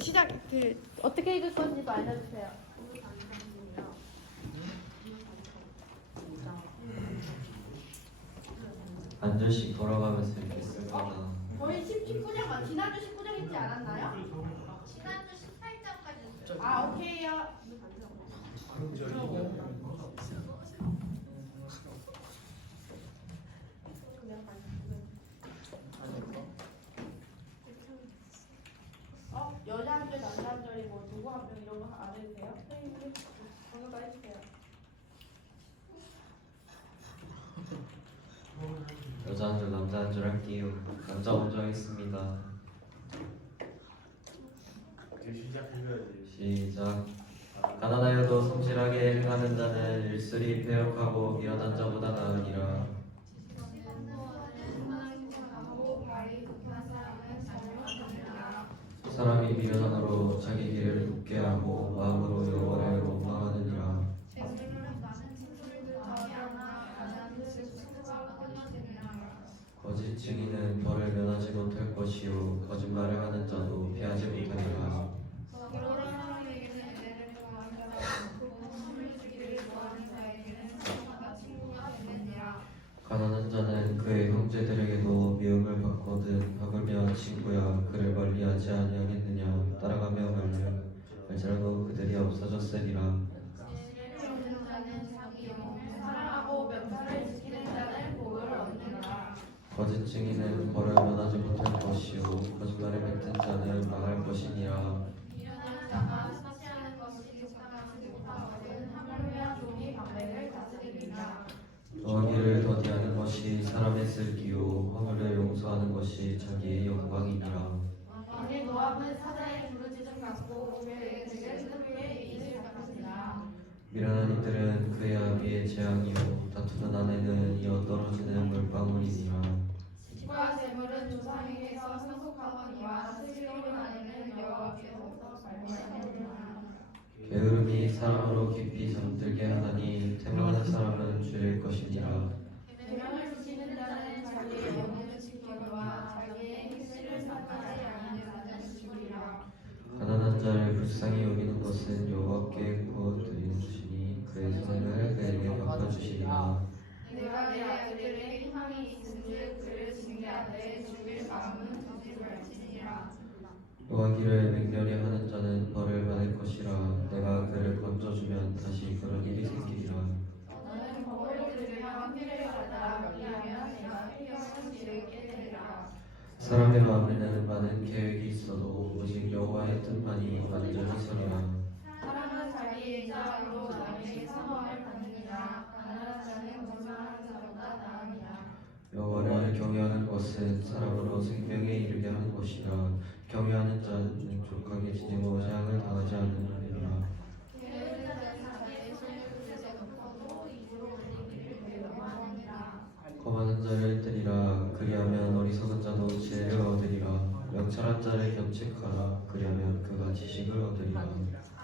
시작 어떻게 읽을 건지도 알려주세요. 한 줄씩 돌아가면서 읽겠습니다. 저희 19장 지난주 19장 읽지 않았나요? 지난주 18장까지 아 오케이요. 여자 한 줄, 남자 한 줄이 뭐 누구 한 명 이런 거 안 해도 돼요? 선생님이 번호가 해주세요. 여자 한 줄, 남자 한 줄 할게요. 남자 먼저 하겠습니다. 시작. 가난하여도 성실하게 행하는 자는 일술이 패역하고 미련한 자보다 나으니라. 사람이 미련함으로 자기 길을 굽게 하고 마음으로 여호와를 원망하느니라. 거짓 증인은 벌을 면하지 못할 것이요 거짓말을 하는 자도 피하지 못하리라. 가난한 자는 그의 형제들에게도 미움을 받거든 박으며 친구야 그를 멀리하지 아니하겠느냐 따라가며 말지라도 그들이 없어졌으리라. 사랑하고 명사를 지키는 자는 복을 얻는다. 거짓 증인은 벌을 면하지 못할 것이요 거짓말을 뱉은 자는 망할 것이니라. 미련한 자가 사치하는 것이 적당하지 못하거든 하물며 종이 방백을 다스리리라. 더하기를 더디하는 것이 사람의 슬기요 허물을 용서하는 것이 자기의 영광이니라. 왕의 노함은 사자의 부르짖음 같고 그의 그의 이를 갚으리라. 미련한 이들은 그의 아비의 재앙이요 다투는 아내는 이어 떨어지는 물방울이니라. 집과 재물은 조상에게서 상속하거니와 슬기로운 아내는 여호와께로부터 발견하느니라. 게으름이 사람으로 깊이 잠들게 하나니 태만한 사람은 줄일 것이니라. 계명을 지키는 자는 자기의 영혼을 지키거니와 자기의 행실을 삼가지 아니하는 자는 죽으리라. 가난한 자를 불쌍히 여기는 것은 여호와께 구워드리는 것이니 그의 손을 그에게 갚아주시리라. 내가 내 아들에게 희망이 있은즉 그를 징계하되 죽일 마음은 두지 말지니라. 노하기를 맹렬히 하는 자는 벌을 받을 것이라. 내가 그를 건져주면 다시 그런 일이 생기리라. 너는 법을 들으며 함께를 받아 그리하면 내가 필경을 지르게 되리라. 사람의 마음에는 많은 계획이 있어도 오직 여호와의 뜻만이 완전히 서리라. 사람은 자기의 인자함으로 남에게 선호함을 받느니라. 가난한 자는 거짓말하는 자보다 나으니라. 여호와를 경외하는 것은 사람으로 생명에 이르게 하는 것이라. 경외하는 자는 족하게 지내고 재앙을 당하지 않느니라. 게으른 자는 자기의 손을 그릇에 넣고도 입으로 올리기를 배워하느니라. 거만한 자를 때리라. 그리하면 어리석은 자도 지혜를 얻으리라. 명철한 자를 견책하라. 그리하면 그가 지식을 얻으리라.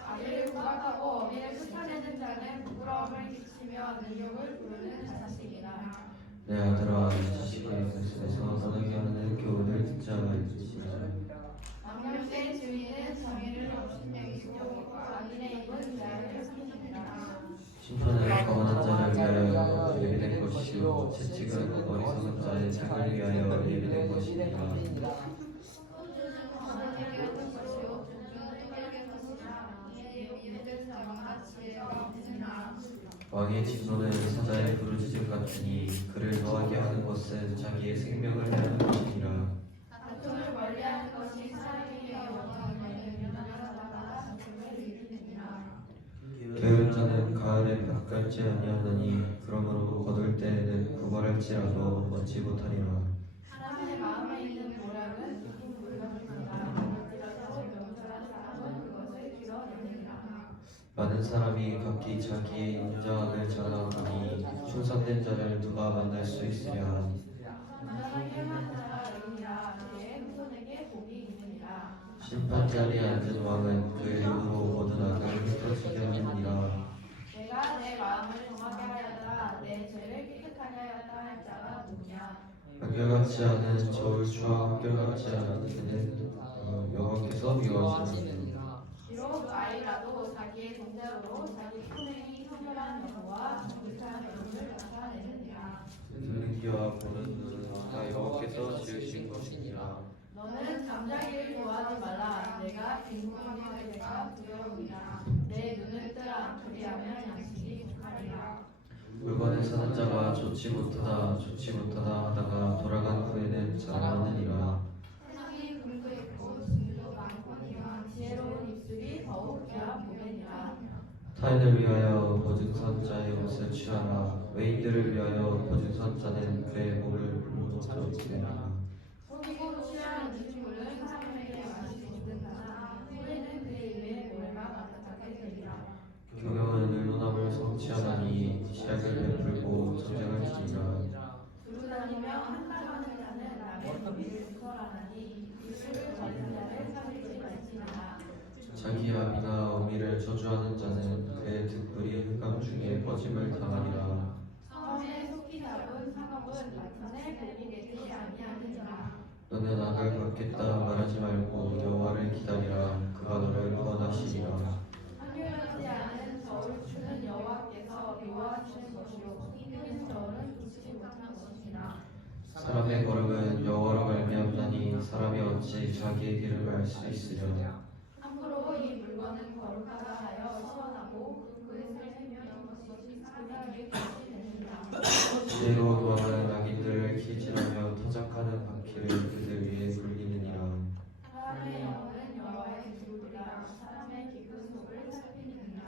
아비를 구박하고 어미를 쫓아내는 자는 부끄러움을 끼치며 능욕을 부르는 자식이라. 내 아들아 이 자식의 뱃속에서 떠나게 하는 교훈을 듣지 말지니라. 망령된 주인은 정의를 없신여기고 악인의 입은 죄악을 삼키니라. 심판은 거만한 자를 위하여 예비된 것이요 채찍은 어리석은 자의 창을 위하여 예비된 것이니라. 소주는 거만하게 하는 것이요 존중은 깨게 것이라. 이에 믿는 자마다 지혜가 없느니라. 왕의 진노는 사자의 부르짖음 같으니 그를 더하게 하는 것은 자기의 생명을 해하는 것이니라. 다툼을 멀리하는 것이 사람에게 영광이며 유명한 자마다 다툼을 이기느니라. 게으른 자는 가을에 밭 갈지 아니하느니 그러므로 거둘 때에는 구걸할지라도 얻지 못하리라. 사람의 마음에 있는 모략은 깊은 물건이니라. 그러서 명철한 사람은 그것을 길어내느니라. 많은 사람이 각기 자기의 인자함을 자랑하니 충성된 자를 누가 만날 수 있으랴. 온전하게 행한 자가 의인이라. 그의 후손에게 복이 있느니라. 심판 자리에 앉은 왕은 그의 입으로 모든 악을 흩어지게 하느니라. 내가 내 마음을 정하게 하였다. 내 죄를 깨끗하게 하였다 할 자가 누구냐. 한결같지 않은 저울 추와 한결같지 않은 그는 여호와께서 미워하시느니라. 비록 아이라도 자기의 동자로 자기 손행이 선결한 여호와 정직한 얼굴을 나타내느니라. 듣는 귀와 보는 눈은 다 여호와께서 지으신 것이니라. 너는 잠자기를 좋아하지 말라. 내가 빈궁하게 할 때가 두려우니라. 내 눈을 뜨라. 그리하면 양식이 부하리라. 물건을 사는 자가 좋지 못하다 하다가 돌아간 후에는 자랑하느니라. 세상이 금도 있고 진도 많거니와 지혜로운 입술이 더욱 귀한 보배니라. 타인을 위하여 보증선 자의 옷을 취하라. 외인들을 위하여 보증선 자는 그의 몸을 굶어져 있느니라. 속이고 취하는 음식물은 사람에게 마시지 못한다. 후에는 그의 입에 모래가 가득하게 되리라. 경영은 의논함을 성취하나니 시약을 베풀고 전쟁을 지니라. 두루 다니며 한탄하는 자는 남의 도리를 수설하나니 입술을 가진 자를 사실지 말지니라. 자기 아비나 어미를 저주하는 자는 그의 등불이 흑암 중에 꺼짐을 당하리라. 처음에 속히 잡은 상업은 나타내 벨리되지 아니하느니라. 너는 악을 갚겠다 말하지 말고 여호와를 기다리라. 그가 너를 구원하시리라. 한결같지 않은 저울 추는 여호와께서 미워하시는 것이요 이기는 저울은 좋지 못한 것이니라. 사람의 걸음은 여호와로 말미암나니 사람이 어찌 자기의 길을 알 수 있으랴. 함부로 이 물건은 거룩하다 하여 시원하고 그 그릇을 세면 것이 사람에게 것이 되느니라. 지혜로운 왕은 악인들을 기질하며 타작하는 바퀴를 그들 위에 굴리느니라. 사람의 영혼은 여호와의 기울이라. 사람의 깊은 속을 살피느니라.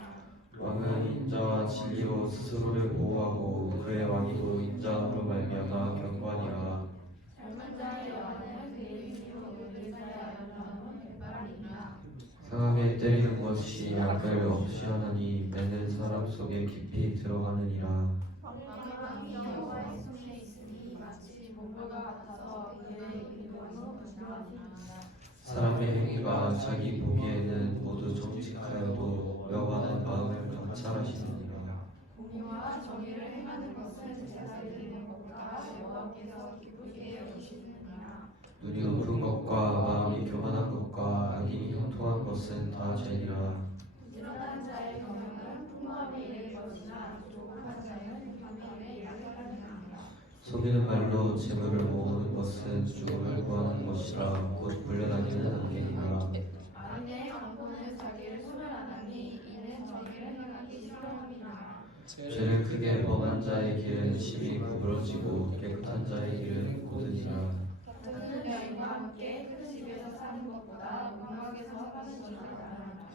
왕은 인자와 진리로 스스로를 보호하고 그의 왕위도 인자함으로 말미암아 경관이라. 젊은 자의 여호와는 그의 뒤로 얻을 자의 아름다움은 백발이니라. 상하게 때리는 것이 악을 없이 하나니 매는 사람 속에 깊이 들어가느니라. 왕이 여호와의 손에 있으니 마치 목보가 같아서 그의 이름으로 분주하시니라. 사람의 행위가 자기 보기에는 모두 정직하여도 여호와는 마음을 감찰하시느니라. 공의와 정의를 행하는 것은 제사 드리는 것과 여호와께서 기쁘게 여기시느니라. 눈이 높은 것과 마음이 교만한 것과 악인이 형통한 것은 다 죄니라. 부지런한 자의 경영은 풍부함에 이를 것이나 조급한 자는 유명에 이르게 하느니라. 속이는 말로 재물을 모으는 것은 죽음을 구하는 것이라. 곧 불려다니는 안개니라. 악인의 강포는 자기를 소멸하나니 이는 정의를 행하기 싫어함이라. 죄를 크게 범한 자의 길은 심히 구부러지고 깨끗한 자의 길은 고드니라. 같은 여인과 함께 큰 집에서 사는 것보다 문학에서 사는 것이 나으니라.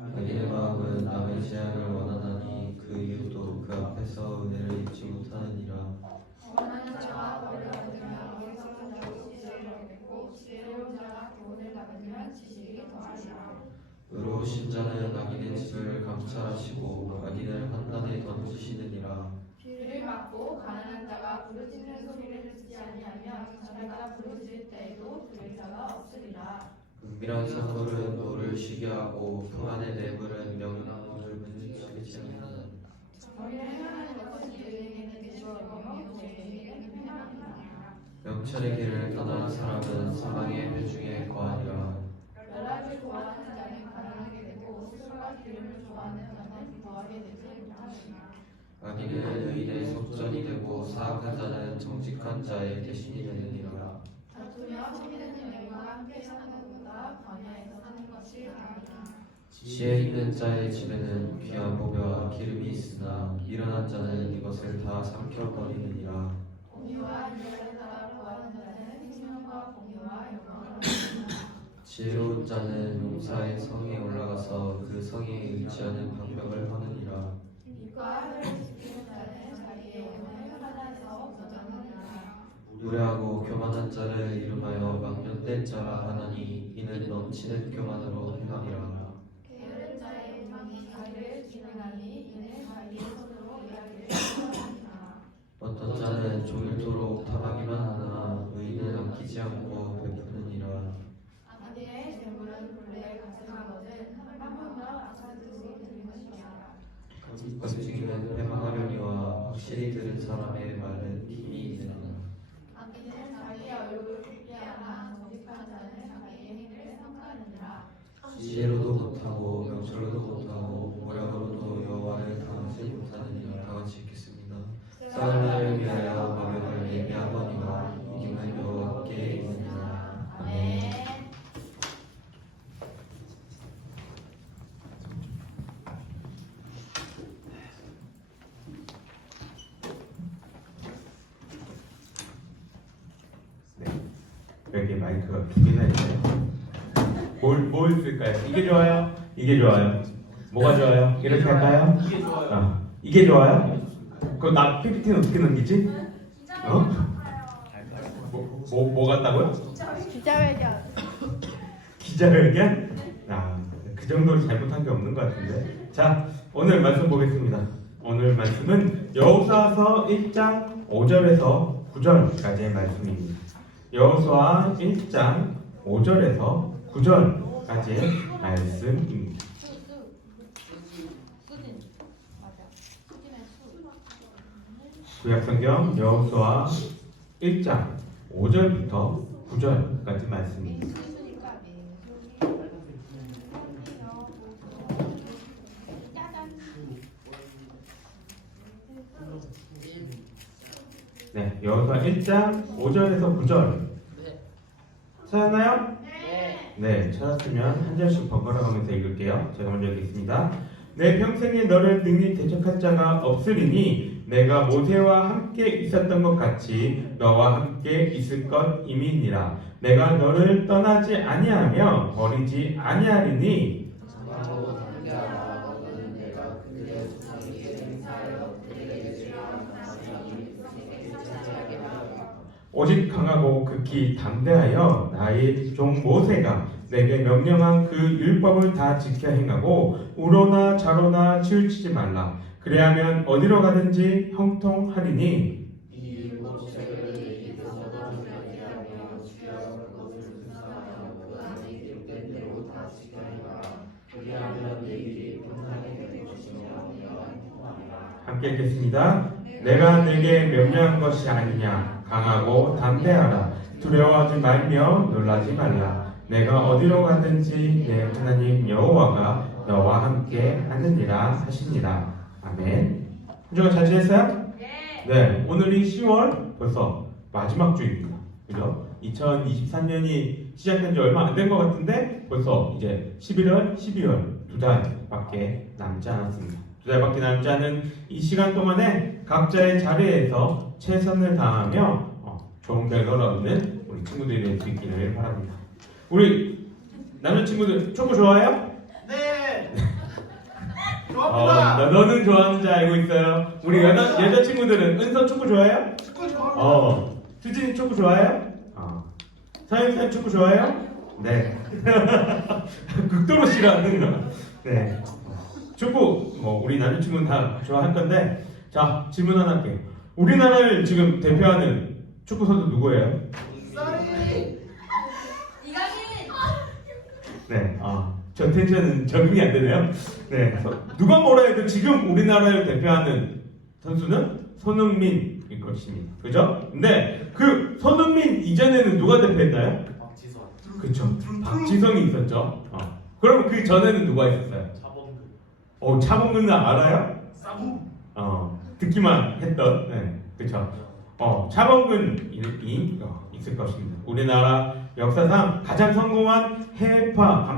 악인의 마음은 남의 제약을 원하나니 그 이유도 그 앞에서 은혜를 입지 못하느니라. 원하는 자가 벌을 받으면 어리석은 자도 지혜를 얻겠고 지혜로운 자가 교훈을 받으면 지식이 더하리라. 의로우신 자는 악인의 집을 감찰하시고 악인을 환난에 던지시느니라. 비를 맞고 가난한 자가 부르짖는 소리를 듣지 아니하며 자기가 부르짖을 때에도 들을 자가 없으리라. 은밀한 산물은 노를 쉬게 하고 품 안의 뇌물은 명랑을 문지르지 않는다. 정의를 행하는 것은 유대인에게 즐거우며 죄인에게는 회망이라. 명철의 길을 떠난 사람은 사망의 회중에 거하리라. 연락을 좋아하는 자는 가난하게 되고 술과 기름을 좋아하는 자는 부하게 되지 못하느니라. 악인은 의인의 속전이 되고 사악한 자는 정직한 자의 대신이 되느니라. 다투며 속이는 여인과 함께 사는 것보다 광야에서 사는 것이 나으니라. 지혜 있는 자의 집에는 귀한 보배와 기름이 있으나 미련한 자는 이것을 다 삼켜버리느니라. 공의와 인자를 따라 구하는 자는 생명과 공의와 영광을 얻느니라. 지혜로운 자는 용사의 성에 올라가서 그 성에 의지하는 방벽을 허느니라. 빛과 하늘을 지키는 자는 자기의 영혼을 하나에서 보장하느니라. 무례하고 교만한 자를 이름하여 망령된 자라 하나니 이는 넘치는 교만으로 행함이라. 게으른 자의 욕망이 자기를 기능하니 이는 자기의 손으로 이야기를 시작하니라. 어떤 자는 종일토록 탐하기만 하나 의인은 아끼지 않고 베푸느니라. 악인의 재물은 본래 가증하거든 한 번도 악사듯이 드는 것이라. 검증이는 회망하려니와 확실히 들은 사람의 말은 힘이 있느니라. 악인은 자기의 얼굴을 굽게 하나 정직한 자는 자기의 행위를 지혜로도 못하고 명철로도 못하고 모략으로도 여호와를 당하지 못하느니라. 다 같이 읽겠습니다. 싸울 날을 위하여 마병을 예비하거니와 이김은 여호와께 있느니라. 아멘. 여기 마이크가 2개나 있어요. 뭘 쓸까요? 이게 좋아요? 이게 좋아요? 뭐가 좋아요? 이렇게 할까요? 이게 좋아요. 이게 좋아요? 그럼 나 PPT는 어떻게 넘기지? 뭐 같다고요? 기자회견. 기자회견? 그 정도로 잘못한 게 없는 것 같은데. 자, 오늘 말씀 보겠습니다. 오늘 말씀은 여호수아서 1장 5절에서 9절까지의 말씀입니다. 여호수아 1장 5절에서 9절까지의 말씀입니다. 구약성경 여호수아 1장 5절부터 9절까지 말씀입니다. 네, 여호수아 1장 5절에서 9절 찾았나요? 네, 찾았으면 한 절씩 번갈아 가면서 읽을게요. 제가 먼저 읽겠습니다. 내 평생에 너를 능히 대적할 자가 없으리니 내가 모세와 함께 있었던 것 같이 너와 함께 있을 것임이니라. 내가 너를 떠나지 아니하며 버리지 아니하리니 오직 강하고 극히 담대하여 나의 종 모세가 내게 명령한 그 율법을 다 지켜 행하고 우로나 좌로나 치우치지 말라. 그래야면 어디로 가든지 형통하리니. 함께 읽겠습니다. 내가 내게 명령한 것이 아니냐. 강하고 담대하라. 두려워하지 말며 놀라지 말라. 내가 어디로 가든지 내 하나님 여호와가 너와 함께 하느니라 하시니라. 아멘. 한 주간 잘 지냈어요? 네. 오늘이 10월 벌써 마지막 주입니다. 그죠? 2023년이 시작된 지 얼마 안 된 것 같은데 벌써 이제 11월, 12월 2달밖에 남지 않았습니다. 2달밖에 남지 않은 이 시간 동안에 각자의 자리에서 최선을 다하며 좋은 결과를 얻는 우리 친구들이 될 수 있기를 바랍니다. 우리 남자친구들 축구 좋아해요? 네. 좋아합니다. 너는 좋아하는 줄 알고 있어요. 우리 여자친구들은 은서 축구 좋아해요? 축구 좋아합니다. 수진이 축구 좋아해요? 사연이 축구 좋아해요? 네. 극도로 싫어하는. 네. 축구 우리 남자친구는 다 좋아할 건데 자 질문 하나 할게요. 우리나라를 지금 대표하는 축구 선수 누구예요? 쌀이. 네, 저 텐션은 적응이 안 되네요. 네, 누가 뭐라 해도 지금 우리나라를 대표하는 선수는 손흥민일 것입니다. 그죠? 근데 그 손흥민 이전에는 누가 대표했나요? 박지성. 그쵸. 박지성이 있었죠. 그럼 그 전에는 누가 있었어요? 차범근. 차범근은 알아요? 싸구. 듣기만 했던. 네, 그쵸. 차범근이 있을 것입니다. 우리나라 역사상 가장 성공한 해외파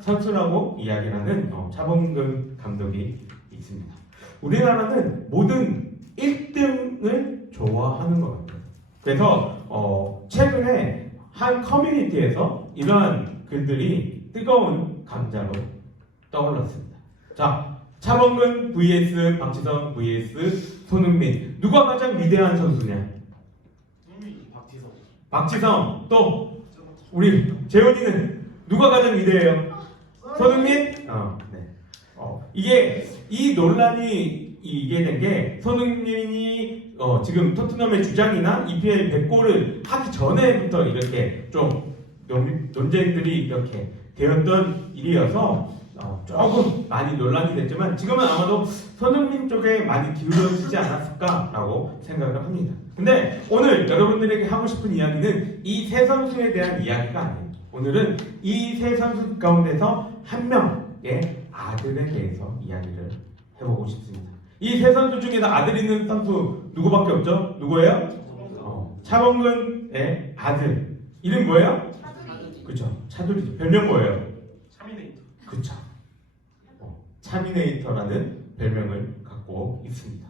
선수라고 이야기하는 차범근 감독이 있습니다. 우리나라는 모든 1등을 좋아하는 것 같아요. 그래서 최근에 한 커뮤니티에서 이러한 글들이 뜨거운 감자로 떠올랐습니다. 자, 차범근 vs 박지성 vs 손흥민 누가 가장 위대한 선수냐? 박지성. 박지성. 또 우리 재훈이는 누가 가장 위대해요? 손흥민? 네. 이게 이 논란이 이게 된 게 손흥민이 지금 토트넘의 주장이나 EPL 100골을 하기 전에부터 이렇게 좀 논쟁들이 이렇게 되었던 일이어서 조금 많이 논란이 됐지만 지금은 아마도 손흥민 쪽에 많이 기울어지지 않았을까라고 생각을 합니다. 근데 오늘 여러분들에게 하고 싶은 이야기는 이 세 선수에 대한 이야기가 아니에요. 오늘은 이 세 선수 가운데서 한 명의 아들에 대해서 이야기를 해보고 싶습니다. 이 세 선수 중에서 아들 있는 선수 누구밖에 없죠? 누구예요? 차범근의 아들. 이름 뭐예요? 그쵸. 차두리죠. 별명 뭐예요? 차미네이터. 그쵸. 차미네이터라는 별명을 갖고 있습니다.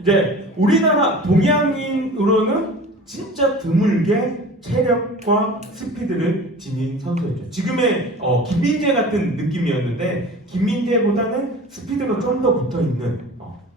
이제 우리나라 동양인으로는 진짜 드물게 체력과 스피드를 지닌 선수였죠. 지금의 김민재 같은 느낌이었는데 김민재보다는 스피드가 좀 더 붙어있는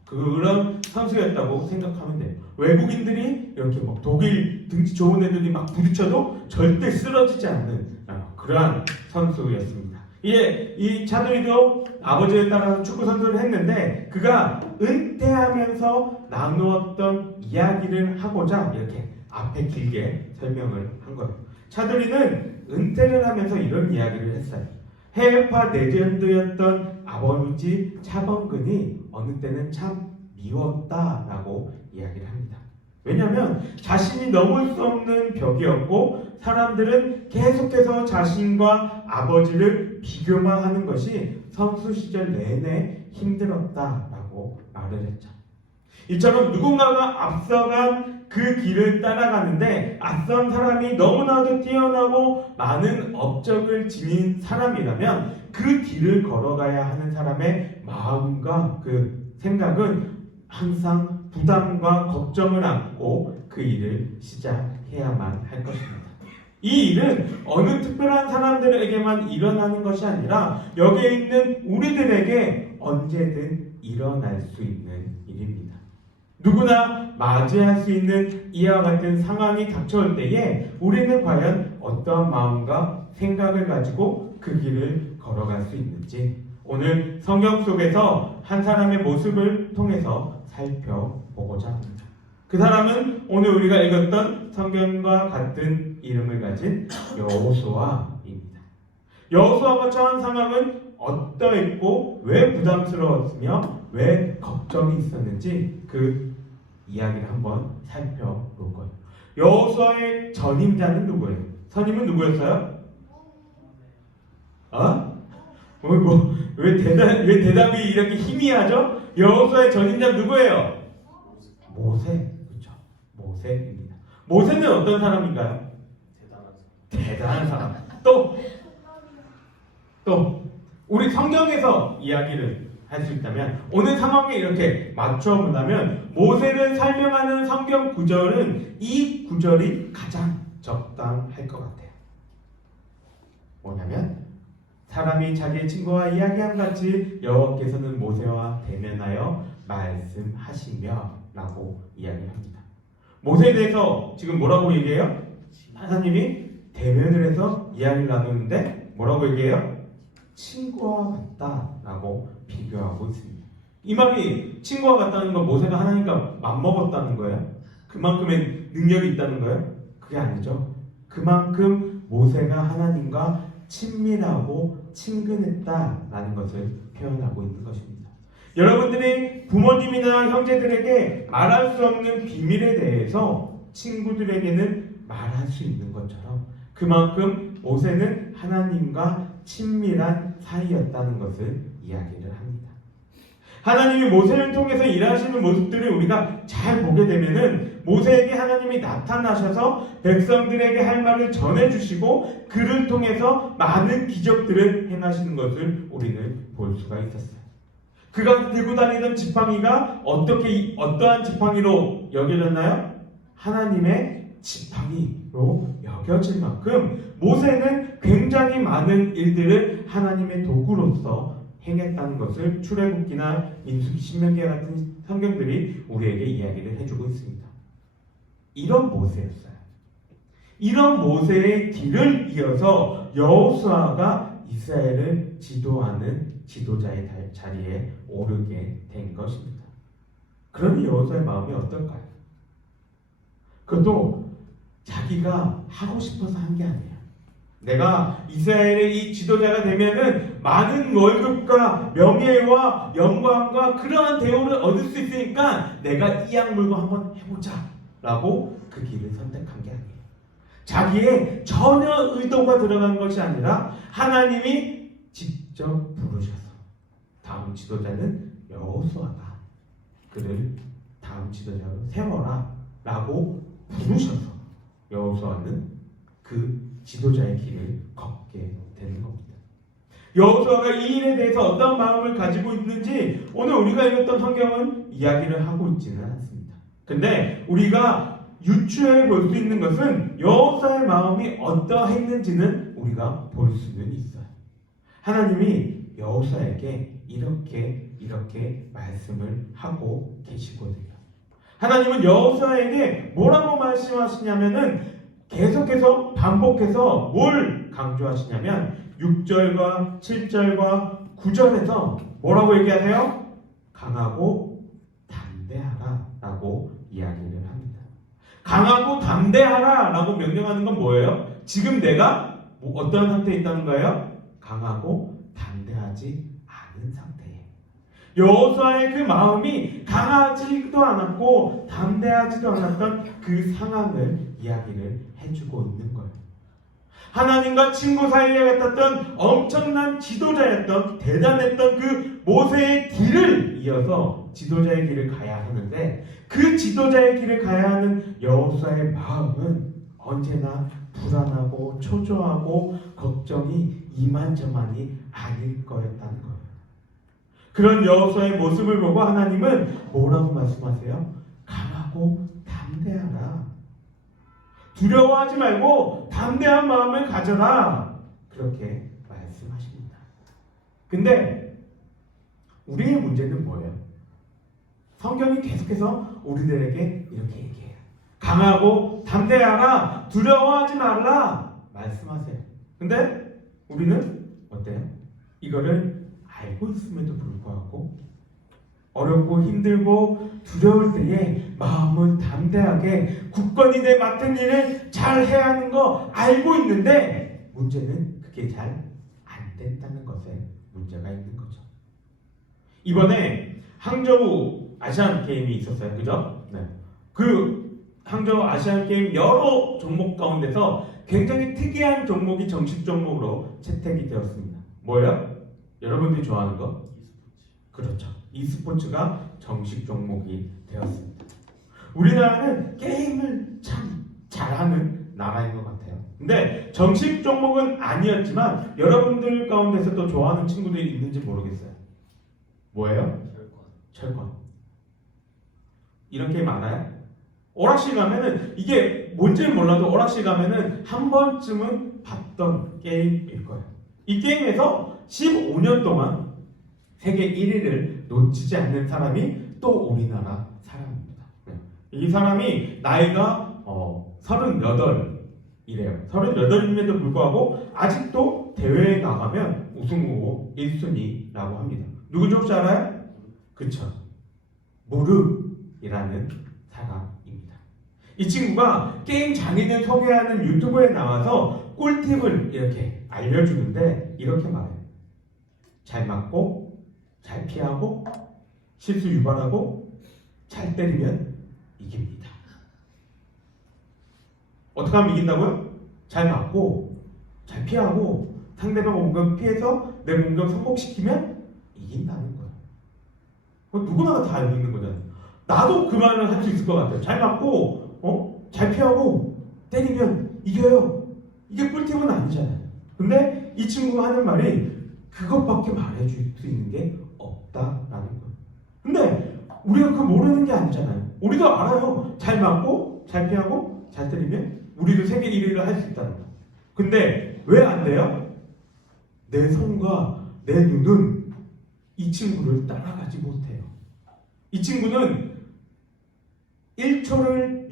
그런 선수였다고 생각하면 돼요. 외국인들이 이렇게 막 독일 등치 좋은 애들이 막 부딪혀도 절대 쓰러지지 않는 그러한 선수였습니다. 이 차두리도 아버지에 따라서 축구 선수를 했는데 그가 은퇴하면서 나누었던 이야기를 하고자 이렇게 앞에 길게 설명을 한 거예요. 차두리는 은퇴를 하면서 이런 이야기를 했어요. 해외파 레전드였던 아버지 차범근이 어느 때는 참 미웠다라고 이야기를 합니다. 왜냐하면 자신이 넘을 수 없는 벽이었고 사람들은 계속해서 자신과 아버지를 비교만 하는 것이 선수 시절 내내 힘들었다라고 말을 했죠. 이처럼 누군가가 앞서간 그 길을 따라가는데 앞선 사람이 너무나도 뛰어나고 많은 업적을 지닌 사람이라면 그 길을 걸어가야 하는 사람의 마음과 그 생각은 항상 부담과 걱정을 안고 그 일을 시작해야만 할 것입니다. 이 일은 어느 특별한 사람들에게만 일어나는 것이 아니라 여기에 있는 우리들에게 언제든 일어날 수 있는 일입니다. 누구나 맞이할 수 있는 이와 같은 상황이 닥쳐올 때에 우리는 과연 어떠한 마음과 생각을 가지고 그 길을 걸어갈 수 있는지 오늘 성경 속에서 한 사람의 모습을 통해서 살펴보고자 합니다. 그 사람은 오늘 우리가 읽었던 성경과 같은 이름을 가진 여호수아입니다. 여호수아가 처한 상황은 어떠했고 왜 부담스러웠으며 왜 걱정이 있었는지 그 이야기를 한번 살펴볼 거예요. 여호수아의 전임자는 누구예요? 선임은 누구였어요? 왜 대답이 이렇게 희미하죠? 여호수아의 전임자는 누구예요? 모세. 그렇죠. 모세입니다. 모세는 어떤 사람인가요? 대단한 사람. 또 우리 성경에서 이야기를 할 수 있다면 오늘 상황에 이렇게 맞춰 본다면 모세를 설명하는 성경 구절은 이 구절이 가장 적당할 것 같아요. 뭐냐면 사람이 자기의 친구와 이야기한 같이 여호와께서는 모세와 대면하여 말씀하시며 라고 이야기합니다. 모세에 대해서 지금 뭐라고 얘기해요? 하나님이 대면을 해서 이야기를 나누는데 뭐라고 얘기해요? 친구와 같다라고 비교하고 있습니다. 이 말이 친구와 같다는 건 모세가 하나님과 맞먹었다는 거예요? 그만큼의 능력이 있다는 거예요? 그게 아니죠. 그만큼 모세가 하나님과 친밀하고 친근했다라는 것을 표현하고 있는 것입니다. 여러분들이 부모님이나 형제들에게 말할 수 없는 비밀에 대해서 친구들에게는 말할 수 있는 것처럼 그만큼 모세는 하나님과 친밀한 사이였다는 것을 이야기를 합니다. 하나님이 모세를 통해서 일하시는 모습들을 우리가 잘 보게 되면은 모세에게 하나님이 나타나셔서 백성들에게 할 말을 전해주시고 그를 통해서 많은 기적들을 행하시는 것을 우리는 볼 수가 있었어요. 그가 들고 다니던 지팡이가 어떠한 지팡이로 여겨졌나요? 하나님의 지팡이로 여겨질 만큼 모세는 굉장히 많은 일들을 하나님의 도구로서 행했다는 것을 출애굽기나 민수기, 신명기 같은 성경들이 우리에게 이야기를 해주고 있습니다. 이런 모세였어요. 이런 모세의 길을 이어서 여호수아가 이스라엘을 지도하는 지도자의 자리에 오르게 된 것입니다. 그러니 여호수아의 마음이 어떨까요? 그것도 자기가 하고 싶어서 한 게 아니에요. 내가 이스라엘의 이 지도자가 되면은 많은 월급과 명예와 영광과 그러한 대우를 얻을 수 있으니까 내가 이 약 물고 한번 해보자 라고 그 길을 선택한 게 아니에요. 자기의 전혀 의도가 들어간 것이 아니라 하나님이 직접 부르셔서 다음 지도자는 여호수아다. 그를 다음 지도자로 세워라 라고 부르셔서 여호수아는 그 지도자의 길을 걷게 되는 겁니다. 여호수아가 이 일에 대해서 어떤 마음을 가지고 있는지 오늘 우리가 읽었던 성경은 이야기를 하고 있지는 않습니다. 근데 우리가 유추해 볼 수 있는 것은 여호수아의 마음이 어떠했는지는 우리가 볼 수는 있어요. 하나님이 여호수아에게 이렇게 말씀을 하고 계시거든요. 하나님은 여호수아에게 뭐라고 말씀하시냐면은 계속해서 반복해서 뭘 강조하시냐면 6절과 7절과 9절에서 뭐라고 얘기하세요? 강하고 담대하라 라고 이야기를 합니다. 강하고 담대하라 라고 명령하는 건 뭐예요? 지금 내가 어떤 상태에 있다는 거예요? 강하고 담대하지 않은 상태에. 여호수아의 그 마음이 강하지도 않았고 담대하지도 않았던 그 상황을 이야기를 해주고 있는 거예요. 하나님과 친구 사이에 같았던 엄청난 지도자였던 대단했던 그 모세의 길을 이어서 지도자의 길을 가야 하는데 그 지도자의 길을 가야 하는 여호수아의 마음은 언제나 불안하고 초조하고 걱정이 이만저만이 아닐 거였다는 거예요. 그런 여호수아의 모습을 보고 하나님은 뭐라고 말씀하세요? 강하고 담대하라. 두려워하지 말고 담대한 마음을 가져라. 그렇게 말씀하십니다. 근데 우리의 문제는 뭐예요? 성경이 계속해서 우리들에게 이렇게 얘기해요. 강하고 담대하라. 두려워하지 말라. 말씀하세요. 근데 우리는 어때요? 이거를 알고 있음에도 불구하고 어렵고 힘들고 두려울 때에 마음을 담대하게 굳건히 내 맡은 일을 잘 해야 하는 거 알고 있는데 문제는 그게 잘 안 된다는 것에 문제가 있는 거죠. 이번에 항저우 아시안 게임이 있었어요. 그죠? 네. 그 항저우 아시안 게임 여러 종목 가운데서 굉장히 특이한 종목이 정식 종목으로 채택이 되었습니다. 뭐예요? 여러분들이 좋아하는 거? 그렇죠. e스포츠가 정식 종목이 되었습니다. 우리나라는 게임을 참 잘하는 나라인 것 같아요. 근데 정식 종목은 아니었지만 여러분들 가운데서 또 좋아하는 친구들이 있는지 모르겠어요. 뭐예요? 철권. 이런 게임 알아요? 오락실 가면은 이게 뭔지는 몰라도 오락실 가면은 한 번쯤은 봤던 게임일 거예요. 이 게임에서 15년 동안 세계 1위를 놓치지 않는 사람이 또 우리나라 사람입니다. 이 사람이 나이가 38이래요. 38임에도 불구하고 아직도 대회에 나가면 우승 후보 1순위라고 합니다. 누군지 혹시 알아요? 그쵸. 무르이라는 사람입니다. 이 친구가 게임 장인을 소개하는 유튜브에 나와서 꿀팁을 이렇게 알려주는데 이렇게 말해요. 잘 맞고 잘 피하고 실수 유발하고 잘 때리면 이깁니다. 어떻게 하면 이긴다고요? 잘 맞고 잘 피하고 상대방 공격 피해서 내 공격 성공시키면 이긴다는 거예요. 누구나 다 알고 있는 거잖아요. 나도 그 말을 할 수 있을 것 같아요. 잘 맞고 잘 피하고 때리면 이겨요. 이게 꿀팁은 아니잖아요. 근데 이 친구가 하는 말이 그것밖에 말해줄 수 있는 게 없다라는 거예요. 근데 우리가 그거 모르는 게 아니잖아요. 우리도 알아요. 잘 맞고 잘 피하고 잘 때리면 우리도 세계 1위를 할 수 있다는 거. 근데 왜 안 돼요? 내 손과 내 눈은 이 친구를 따라가지 못해요. 이 친구는 1초를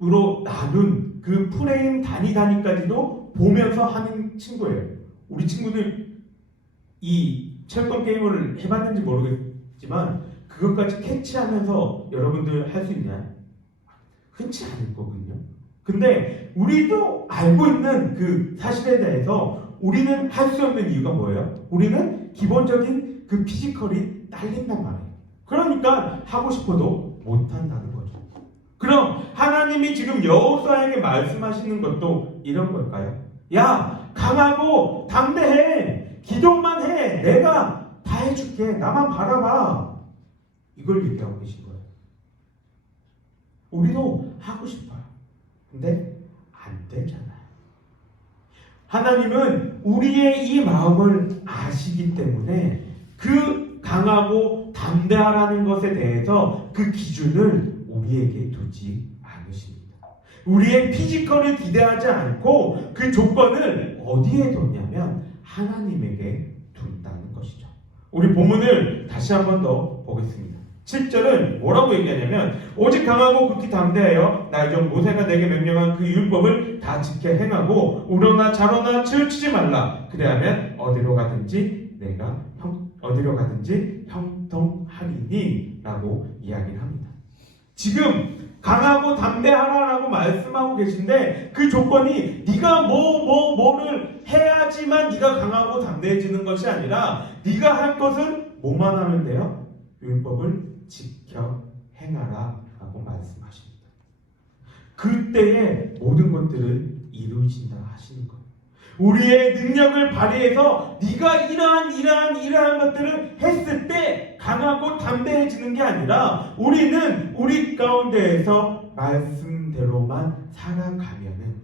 60으로 나눈 그 프레임 단위까지도 보면서 하는 친구예요. 우리 친구들 이 철권 게임을 해봤는지 모르겠지만 그것까지 캐치하면서 여러분들 할 수 있냐? 흔치 않을 거거든요. 근데 우리도 알고 있는 그 사실에 대해서 우리는 할 수 없는 이유가 뭐예요? 우리는 기본적인 그 피지컬이 딸린단 말이에요. 그러니까 하고 싶어도 못한다는 거죠. 그럼 하나님이 지금 여호수아에게 말씀하시는 것도 이런 걸까요? 야, 강하고 담대해. 기도만 해. 내가 다 해줄게. 나만 바라봐. 이걸 얘기하고 계신 거예요. 우리도 하고 싶어요. 근데 안 되잖아요. 하나님은 우리의 이 마음을 아시기 때문에 그 강하고 담대하라는 것에 대해서 그 기준을 우리에게 두지 않으십니다. 우리의 피지컬을 기대하지 않고 그 조건을 어디에 뒀냐면 하나님에게 둔다는 것이죠. 우리 본문을 다시 한 번 더 보겠습니다. 7절은 뭐라고 얘기하냐면 오직 강하고 극히 담대하여 나의 종 모세가 내게 명령한 그 율법을 다 지켜 행하고 우러나 좌로나 치우치지 말라. 그래야면 어디로 가든지 형통하리니 라고 이야기를 합니다. 지금 강하고 담대하라라고 말씀하고 계신데 그 조건이 네가 뭐를 해야지만 네가 강하고 담대해지는 것이 아니라 네가 할 것은 뭐만 하면 돼요? 율법을 지켜 행하라 라고 말씀하십니다. 그때에 모든 것들을 이루어진다 하시는 거예요. 우리의 능력을 발휘해서 네가 이러한 것들을 했을 때 강하고 담대해지는 게 아니라 우리는 우리 가운데에서 말씀대로만 살아가면은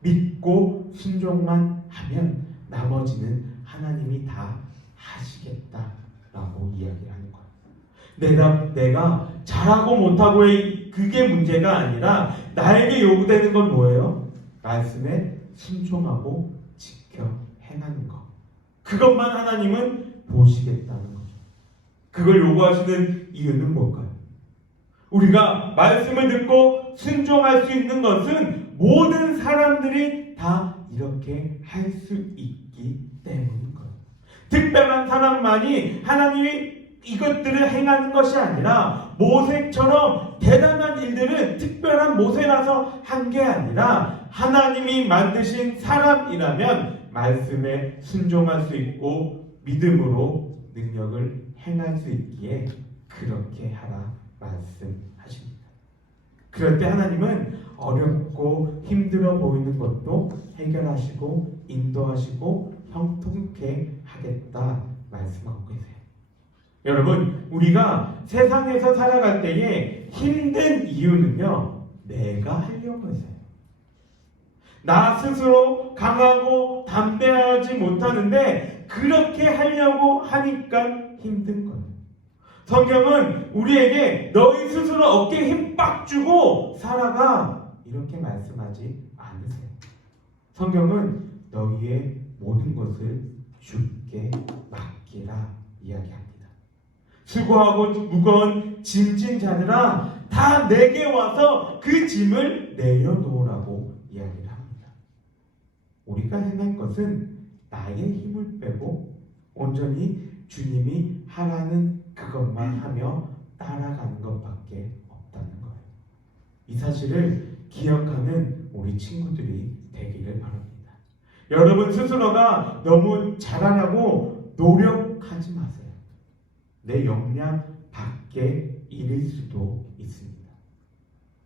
믿고 순종만 하면 나머지는 하나님이 다 하시겠다라고 이야기하는 거예요. 내가 잘하고 못하고의 그게 문제가 아니라 나에게 요구되는 건 뭐예요? 말씀에 순종하고 지켜 행하는 것. 그것만 하나님은 보시겠다는 거죠. 그걸 요구하시는 이유는 뭘까요? 우리가 말씀을 듣고 순종할 수 있는 것은 모든 사람들이 다 이렇게 할 수 있기 때문인 거예요. 특별한 사람만이 하나님이 이것들을 행하는 것이 아니라 모세처럼 대단한 일들은 특별한 모세라서 한 게 아니라 하나님이 만드신 사람이라면 말씀에 순종할 수 있고 믿음으로 능력을 행할 수 있기에 그렇게 하라 말씀하십니다. 그럴 때 하나님은 어렵고 힘들어 보이는 것도 해결하시고 인도하시고 형통케 하겠다 말씀하고 계세요. 여러분, 우리가 세상에서 살아갈 때에 힘든 이유는요, 내가 하려고 해서요. 나 스스로 강하고 담대하지 못하는데 그렇게 하려고 하니까 힘든 거예요. 성경은 우리에게 너희 스스로 어깨에 힘 빡 주고 살아가 이렇게 말씀하지 않으세요. 성경은 너희의 모든 것을 주께 맡기라 이야기합니다. 수고하고 무거운 짐진 자들아 다 내게 와서 그 짐을 내려놓으라고 이야기를 합니다. 우리가 행할 것은 나의 힘을 빼고 온전히 주님이 하라는 그것만 하며 따라가는 것밖에 없다는 거예요. 이 사실을 기억하는 우리 친구들이 되기를 바랍니다. 여러분 스스로가 너무 잘하려고 노력하지 마세요. 내 역량 밖에 일일 수도 있습니다.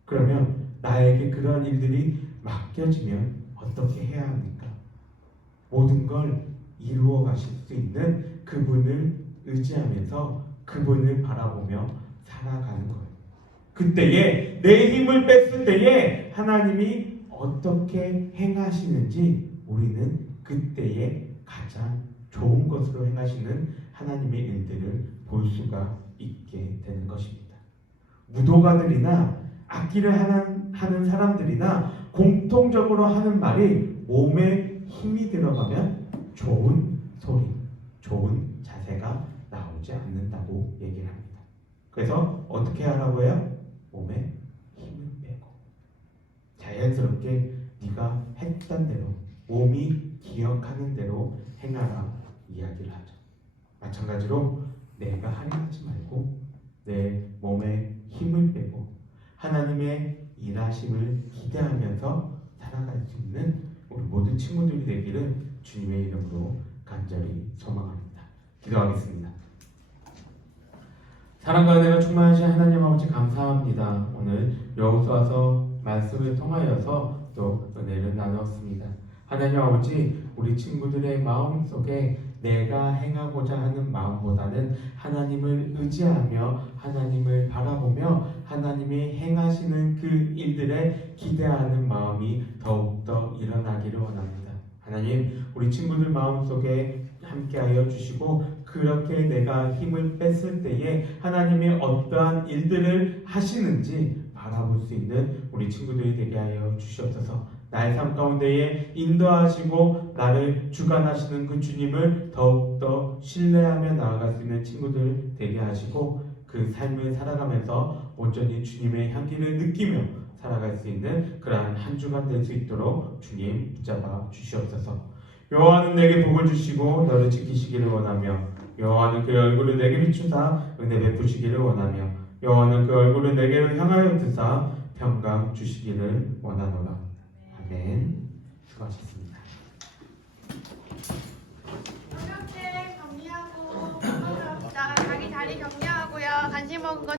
그러면 나에게 그런 일들이 맡겨지면 어떻게 해야 합니까? 모든 걸 이루어 가실 수 있는 그분을 의지하면서 그분을 바라보며 살아가는 거예요. 그때에 내 힘을 뺐을 때에 하나님이 어떻게 행하시는지 우리는 그때에 가장 좋은 것으로 행하시는 하나님의 일들을 볼 수가 있게 되는 것입니다. 무도가들이나 악기를 하는 사람들이나 공통적으로 하는 말이 몸에 힘이 들어가면 좋은 소리, 좋은 자세가 나오지 않는다고 얘기를 합니다. 그래서 어떻게 하라고 해요? 몸에 힘을 빼고 자연스럽게 네가 했던 대로 몸이 기억하는 대로 행하라 이야기를 하죠. 마찬가지로 내가 하려 하지 말고 내 몸에 힘을 빼고 하나님의 일하심을 기대하면서 살아갈 수 있는 우리 모든 친구들이 되기를 주님의 이름으로 간절히 소망합니다. 기도하겠습니다. 사랑과 은혜가 충만하신 하나님 아버지 감사합니다. 오늘 여호수아서 말씀을 통하여서 또 은혜를 나누었습니다. 하나님 아버지, 우리 친구들의 마음 속에 내가 행하고자 하는 마음보다는 하나님을 의지하며 하나님을 바라보며 하나님이 행하시는 그 일들에 기대하는 마음이 더욱더 일어나기를 원합니다. 하나님, 우리 친구들 마음 속에 함께하여 주시고 그렇게 내가 힘을 뺐을 때에 하나님이 어떠한 일들을 하시는지 바라볼 수 있는 우리 친구들이 되게 하여 주시옵소서. 나의 삶 가운데에 인도하시고 나를 주관하시는 그 주님을 더욱더 신뢰하며 나아갈 수 있는 친구들 되게 하시고 그 삶을 살아가면서 온전히 주님의 향기를 느끼며 살아갈 수 있는 그러한 한 주간 될 수 있도록 주님 붙잡아 주시옵소서. 여호와는 내게 복을 주시고 너를 지키시기를 원하며 여호와는 그 얼굴을 내게 비추사 은혜 베푸시기를 원하며 여호와는 그 얼굴을 내게 향하여 드사 평강 주시기를 원하노라. 아멘. 수고하셨습니다. 이렇게 정리하고 자기 자리 정리하고요. 간식 먹은 거